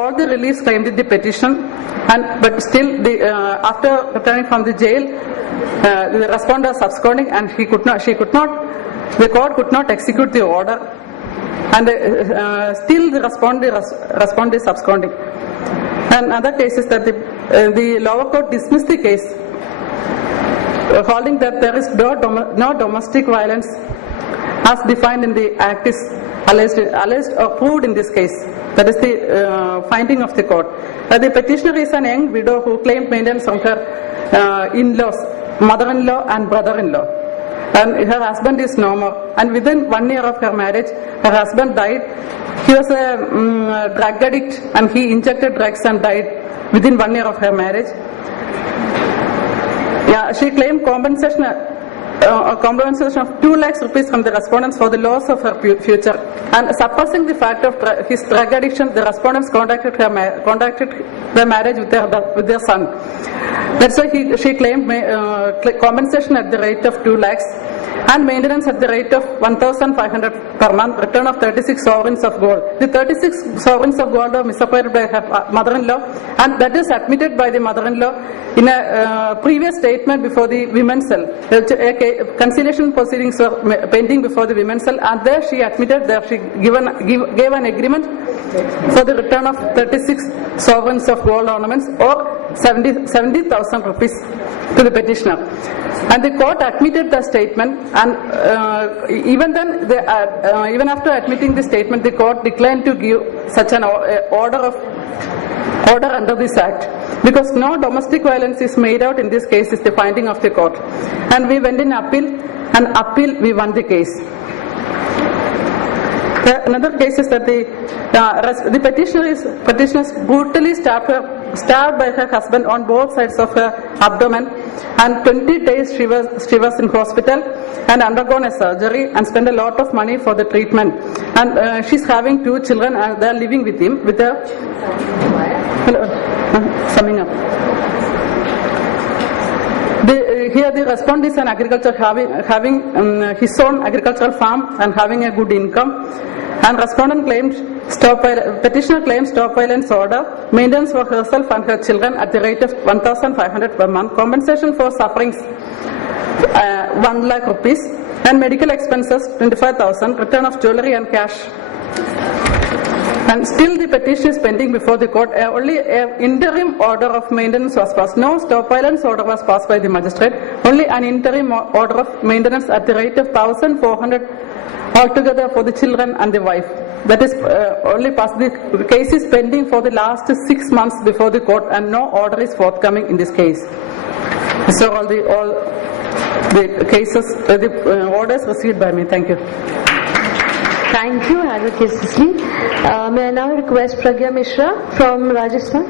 All the reliefs claimed in the petition, but still, after returning from the jail, the respondent was absconding, and the court could not execute the order, and still the respondent is absconding. And other cases that the lower court dismissed the case, holding that there is no domestic violence as defined in the Act is alleged or proved in this case. That is the finding of the court. The petitioner is an young widow who claimed maintenance from her in-laws, mother-in-law and brother-in-law. And her husband is no more. And within 1 year of her marriage, her husband died. He was a drug addict, and he injected drugs and died within 1 year of her marriage. Yeah, she claimed compensation of 2 lakhs rupees from the respondents for the loss of her future. And suppressing the fact of his drug addiction, the respondents contracted their marriage with their son. That's why she claimed compensation at the rate of 2 lakhs and maintenance at the rate of 1,500 per month, return of 36 sovereigns of gold. The 36 sovereigns of gold were misappropriated by her mother-in-law, and that is admitted by the mother-in-law in a previous statement before the women's cell. Conciliation proceedings were pending before the women's cell, and there she admitted that she gave an agreement for the return of 36 sovereigns of gold ornaments or 70,000 rupees to the petitioner. And the court admitted the statement, and even after admitting the statement, the court declined to give such an order under this act, because no domestic violence is made out in this case is the finding of the court. And we went in appeal, and appeal we won the case. Another case is that the petitioner brutally stabbed by her husband on both sides of her abdomen, and 20 days she was in hospital and undergone a surgery and spent a lot of money for the treatment. And she's having 2 children, and they're living with him with her. Summing up. Here the respondent is an agriculture having his own agricultural farm and having a good income. And respondent petitioner claims stop violence order, maintenance for herself and her children at the rate of 1,500 per month, compensation for sufferings 1 lakh rupees, and medical expenses 25,000, return of jewelry and cash. And still the petition is pending before the court. Only an interim order of maintenance was passed. No stop violence order was passed by the magistrate. Only an interim order of maintenance at the rate of 1,400 altogether for the children and the wife. That is only passed. The case is pending for the last 6 months before the court, and no order is forthcoming in this case. So all the cases, the orders received by me. Thank you. Thank you, Advocate Cicely. May I now request Pragya Mishra from Rajasthan?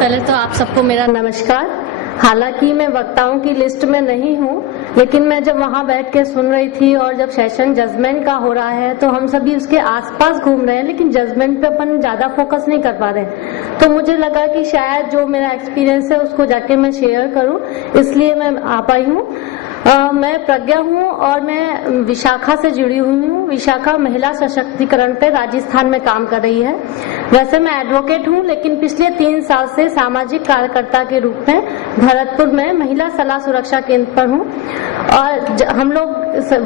पहले तो आप सबको मेरा नमस्कार। हालांकि मैं वक्ताओं की लिस्ट में नहीं हूँ, लेकिन मैं जब वहाँ बैठ के सुन रही थी और जब सेशन जजमेंट का हो रहा है तो हम सभी उसके आसपास घूम रहे हैं, लेकिन जजमेंट पे अपन ज्यादा फोकस नहीं कर पा रहे। तो मुझे लगा कि शायद जो मेरा एक्सपीरियंस है उसको जाके मैं शेयर करूं, इसलिए मैं आ पाई हूँ। मैं प्रज्ञा हूँ और मैं विशाखा से जुड़ी हुई हूँ। विशाखा महिला सशक्तिकरण पे राजस्थान में काम कर रही है। वैसे मैं एडवोकेट हूँ, लेकिन पिछले 3 साल से सामाजिक कार्यकर्ता के रूप में भरतपुर में महिला सलाह सुरक्षा केंद्र पर हूँ। और हम लोग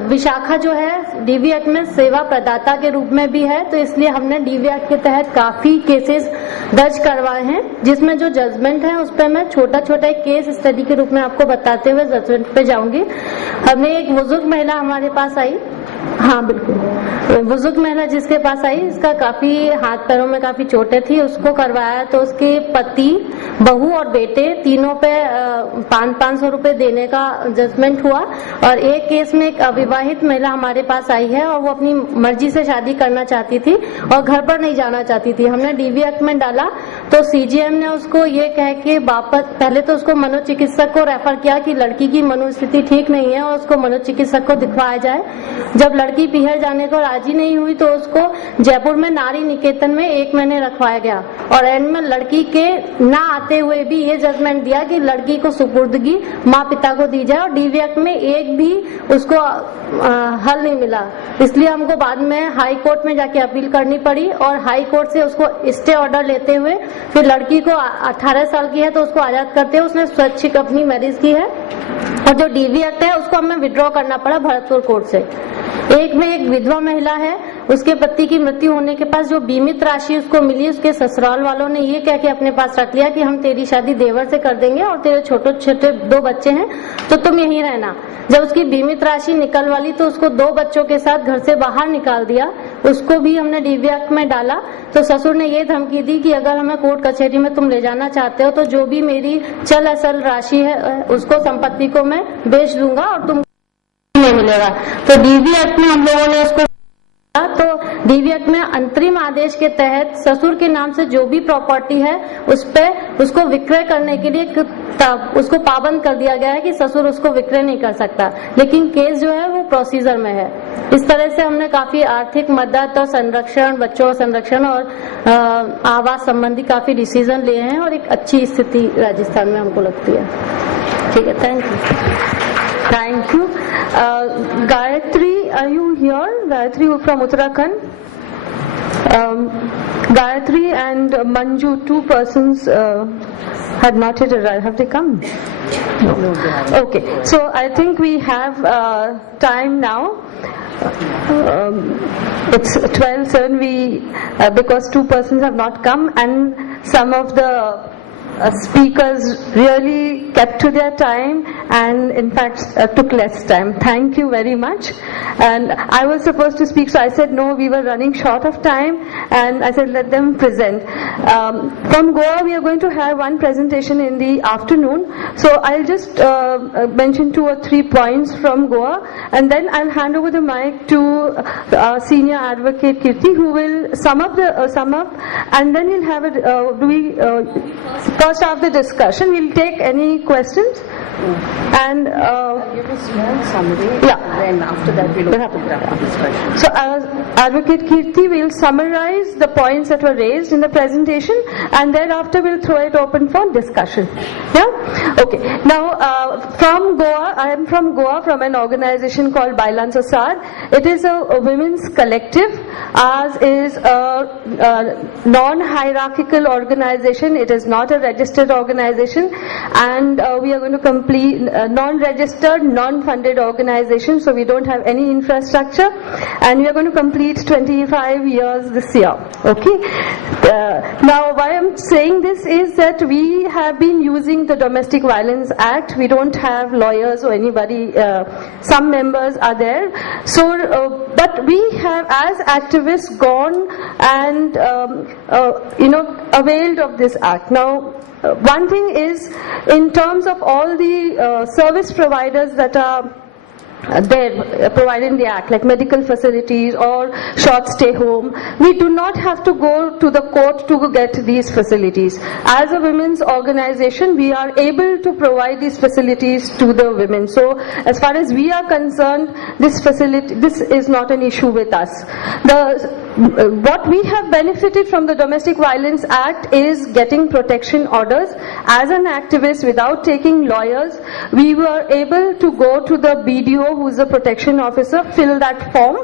विशाखा जो है डीवी एक्ट में सेवा प्रदाता के रूप में भी है, तो इसलिए हमने डीवी एक्ट के तहत काफी केसेस दर्ज करवाए हैं, जिसमें जो जजमेंट है उस पर मैं छोटा छोटा एक केस स्टडी के रूप में आपको बताते हुए जजमेंट पे जाऊंगी। हमने एक बुजुर्ग महिला हमारे पास आई, हाँ बिल्कुल, बुजुर्ग महिला जिसके पास आई, इसका काफी हाथ पैरों में काफी चोटें थी, उसको करवाया तो उसके पति, बहू और बेटे तीनों पे 500 रुपए देने का जजमेंट हुआ। और एक केस में एक अविवाहित महिला हमारे पास आई है और वो अपनी मर्जी से शादी करना चाहती थी और घर पर नहीं जाना चाहती थी। हमने डीवी एक्ट में डाला तो सीजीएम ने उसको ये कह के वापस, पहले तो उसको मनोचिकित्सक को रेफर किया कि लड़की की मनोस्थिति ठीक नहीं है और उसको मनोचिकित्सक को दिखवाया जाए। जब लड़की पीहर जाने को राजी नहीं हुई तो उसको जयपुर में नारी निकेतन में 1 महीने रखवाया गया और एंड में लड़की के ना आते हुए भी ये जजमेंट दिया कि लड़की को सुपुर्दगी माँ पिता को दी जाए और डीवी एक्ट में एक भी उसको हल नहीं मिला। इसलिए हमको बाद में हाई कोर्ट में जाके अपील करनी पड़ी और हाई कोर्ट से उसको स्टे ऑर्डर लेते हुए फिर लड़की को 18 साल की है तो उसको आजाद करते हुए उसने स्वैच्छिक अपनी मैरिज की है और जो डीवी एक्ट है उसको हमें विड्रॉ करना पड़ा भरतपुर कोर्ट से। एक में एक विधवा महिला है, उसके पति की मृत्यु होने के पास जो बीमित राशि उसको मिली उसके ससुराल वालों ने ये कह के अपने पास रख लिया कि हम तेरी शादी देवर से कर देंगे और तेरे छोटे छोटे 2 बच्चे हैं तो तुम यहीं रहना। जब उसकी बीमित राशि निकल वाली तो उसको 2 बच्चों के साथ घर से बाहर निकाल दिया, उसको भी हमने डीवी एक्ट में डाला। तो ससुर ने ये धमकी दी कि अगर हमें कोर्ट कचहरी में तुम ले जाना चाहते हो तो जो भी मेरी चल असल राशि है उसको संपत्ति को मैं बेच दूंगा और तुम नहीं मिलेगा। तो डीवी एक्ट में हम लोगों ने उसको तो डीवी एक्ट में अंतरिम आदेश के तहत ससुर के नाम से जो भी प्रॉपर्टी है उस पे उसको विक्रय करने के लिए उसको पाबंद कर दिया गया है कि ससुर उसको विक्रय नहीं कर सकता, लेकिन केस जो है वो प्रोसीजर में है। इस तरह से हमने काफी आर्थिक मदद और संरक्षण, बच्चों का संरक्षण और आवास संबंधी काफी डिसीजन लिए हैं और एक अच्छी स्थिति राजस्थान में हमको लगती है। ठीक है, thank you. Thank you. Gayatri, are you here? Gayatri from Uttarakhand. Gayatri and Manju, 2 persons had not yet arrived. Have they come? No. Okay. So I think we have time now. It's 12:07. Because 2 persons have not come and some of the speakers really kept to their time and in fact took less time. Thank you very much. And I was supposed to speak, so I said no, we were running short of time and I said let them present. From Goa we are going to have one presentation in the afternoon, so I'll just mention 2 or 3 points from Goa and then I'll hand over the mic to Senior Advocate Kirti, who will sum up and then we'll have first half the discussion. We'll take any questions and give a small summary. Yeah. Then after that we'll open it up to discussion. So Advocate Kirti will summarize the points that were raised in the presentation and thereafter we'll throw it open for discussion. Yeah? Okay. Now from Goa, I am from Goa, from an organization called Bailan Sasad. It is a women's collective. Ours is a non-hierarchical organization. It is not a registered organization and we are going to complete non-registered, non-funded organization, so we don't have any infrastructure and we are going to complete 25 years this year. Okay. Now why I'm saying this is that we have been using the Domestic Violence Act. We don't have lawyers or anybody, some members are there. So but we have as activists gone and availed of this act. Now one thing is, in terms of all the service providers that are there provided in the act, like medical facilities or short stay home, we do not have to go to the court to get these facilities. As a women's organization, we are able to provide these facilities to the women. So as far as we are concerned, this is not an issue with us. What we have benefited from the Domestic Violence Act is getting protection orders. As an activist, without taking lawyers, we were able to go to the BDO, who is a protection officer, fill that form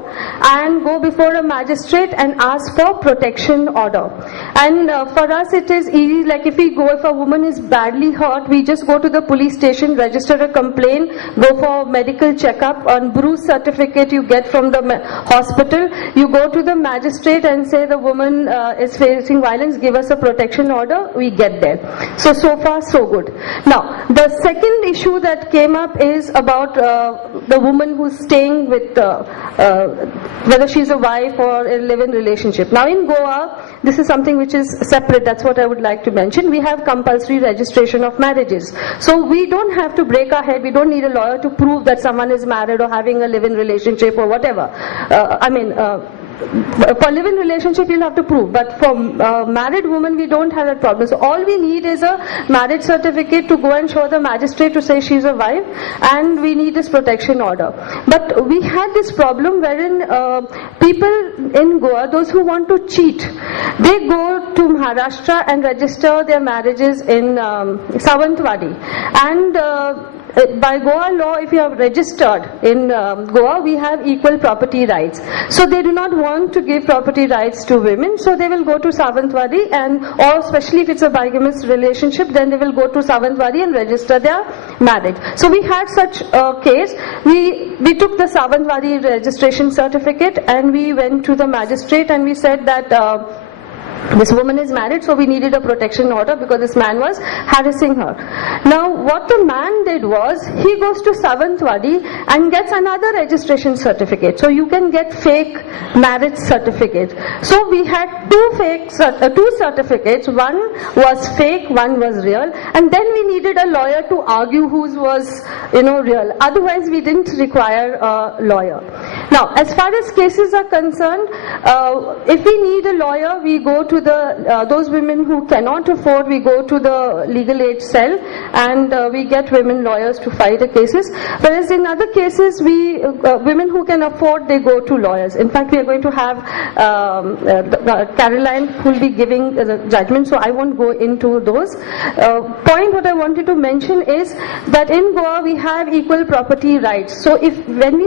and go before a magistrate and ask for protection order. And for us it is easy, like if a woman is badly hurt, we just go to the police station, register a complaint, go for medical checkup, on bruise certificate you get from the hospital, you go to the magistrate and say the woman is facing violence, give us a protection order, we get there. So far so good. Now the second issue that came up is about the woman who's staying with whether she's a wife or a live-in relationship. Now in Goa, this is something which is separate, that's what I would like to mention. We have compulsory registration of marriages. So we don't have to break our head, we don't need a lawyer to prove that someone is married or having a live-in relationship or whatever. for live-in relationship you'll have to prove, but for married women we don't have that problem. So all we need is a marriage certificate to go and show the magistrate to say she's a wife, and we need this protection order. But we had this problem wherein people in Goa, those who want to cheat, they go to Maharashtra and register their marriages in Sawantwadi, and by Goa law, if you have registered in Goa, we have equal property rights. So they do not want to give property rights to women, so they will go to Sawantwadi, and or especially if it's a bigamous relationship, then they will go to Sawantwadi and register their marriage. So we had such a case. We took the Sawantwadi registration certificate and we went to the magistrate and we said that this woman is married, so we needed a protection order because this man was harassing her. Now, what the man did was, he goes to Sawantwadi and gets another registration certificate. So you can get fake marriage certificate. So we had two certificates. One was fake, one was real, and then we needed a lawyer to argue whose was, real. Otherwise, we didn't require a lawyer. Now, as far as cases are concerned, if we need a lawyer, we go to those women who cannot afford, we go to the legal aid cell and we get women lawyers to fight the cases. Whereas in other cases, women who can afford, they go to lawyers. In fact, we are going to have Caroline who will be giving the judgment, so I won't go into those. Point what I wanted to mention is that in Goa we have equal property rights. So when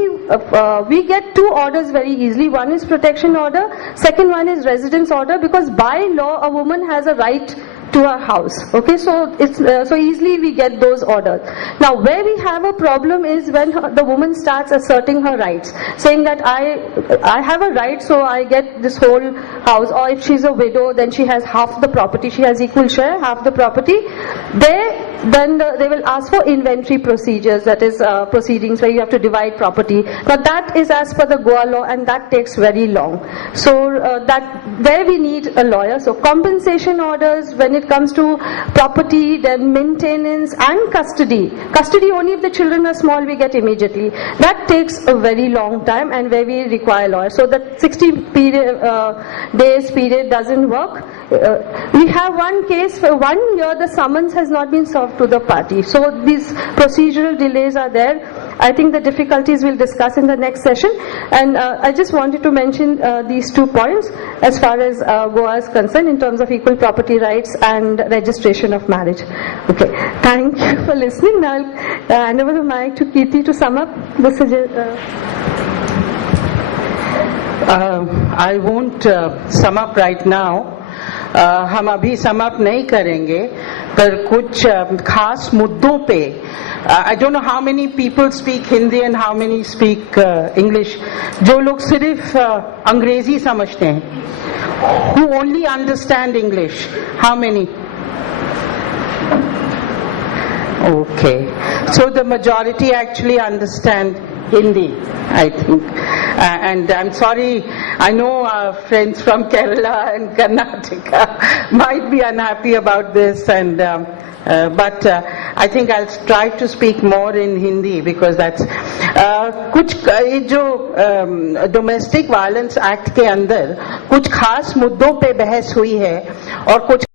we get two orders very easily. One is protection order, second one is residence order, because by law a woman has a right to her house. Okay, so it's so easily we get those orders. Now, where we have a problem is when the woman starts asserting her rights, saying that I have a right, so I get this whole house. Or if she's a widow, then she has half the property. She has equal share, half the property. Then they will ask for inventory procedures, that is proceedings where you have to divide property. Now that is as per the Goa law, and that takes very long. So there we need a lawyer. So compensation orders, when it comes to property, then maintenance and custody. Custody only if the children are small we get immediately. That takes a very long time, and where we require lawyers. So that 60 days period doesn't work. We have one case for 1 year the summons has not been served to the party. So these procedural delays are there. I think the difficulties we'll discuss in the next session, and I just wanted to mention these 2 points as far as Goa is concerned in terms of equal property rights and registration of marriage. Okay, thank you for listening. Now I'll hand over the mic to Kirti to sum up the I won't sum up right now. हम अभी sum up नहीं करेंगे, पर कुछ खास मुद्दों पे I don't know how many people speak Hindi and how many speak English. जो लोग सिर्फ अंग्रेजी समझते हैं, who only understand English, how many? Okay, so the majority actually understand Hindi, I think. And I'm sorry, I know our friends from Kerala and Karnataka might be unhappy about this, and but I think I'll try to speak more in Hindi because that's कुछ ये जो domestic violence act के अंदर कुछ खास मुद्दों पे बहस हुई है और कुछ